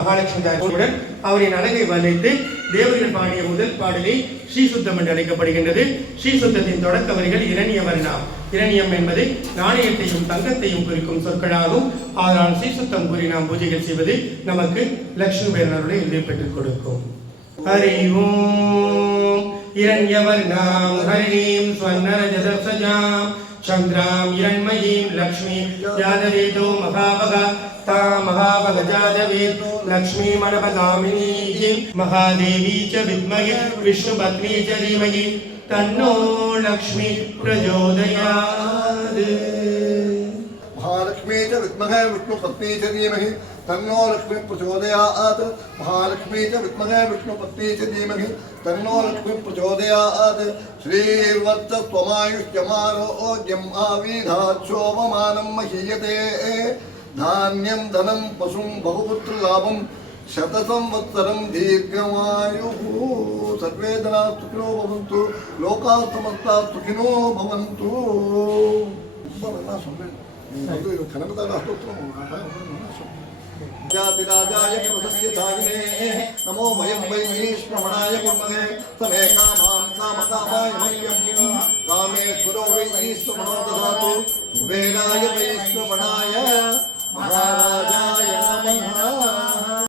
மகாலட்சுமி தாயுடன் அவரின் அழகை வர்ணித்து தேவர்கள் பாடிய முதல் பாடலை ஸ்ரீசுத்தம் என்று அழைக்கப்படுகின்றது. ஸ்ரீசுத்தத்தின் தொடக்க வரிகள் இரணியவர்ணம். இரணியம் என்பது நாணயத்தையும் தங்கத்தையும் குறிக்கும் சொற்களாகும். ஆனால் ஸ்ரீசுத்தம் கூறி நாம் பூஜைகள் செய்வது நமக்கு லட்சுமி பேரனருடைய எழுதி பெற்றுக் கொடுக்கும். ஹரி ஓம் இரண்யவர்ணாம் ஹரிணீம் ஸ்வர்ணரஜதசஜாம் சந்திராம் இரண்மயீம் லக்ஷ்மி யாதவேதோ மகாபகா महाभगजादवेद लक्ष्मी मनपगामिनी महादेवी च विद्महे विष्णुपत्नी च धीमहि तन्नो लक्ष्मी प्रचोदयात्। महालक्ष्मी च विद्महे विष्णुपत्नी च धीमहि तन्नो लक्ष्मी प्रचोदयात्। महालक्ष्मी च विद्महे विष्णुपत्नी च धीमहि तन्नो लक्ष्मी प्रचोदयात्। श्रीर्वत्सत्वमायुष्यमारोग्यम् आविधात् शोभमानं महीयते। धान्यं धनं पशुं बहुपुत्र लाभं शतसंवत्सरं दीर्घमायुः। सर्वे जनाः सुखिनो भवन्तु लोकाः समस्ताः सुखिनो भवन्तु। जातिराजाय प्रसस्यधारिणे नमो वयं वै ईश्वरमणाय कुर्महे समे कामां कामकामाय मह्यं कामेश्वरो वै ईश्वरमणो ददातु कुबेराय वै ईश्वरमणाय महाराजाय नमः।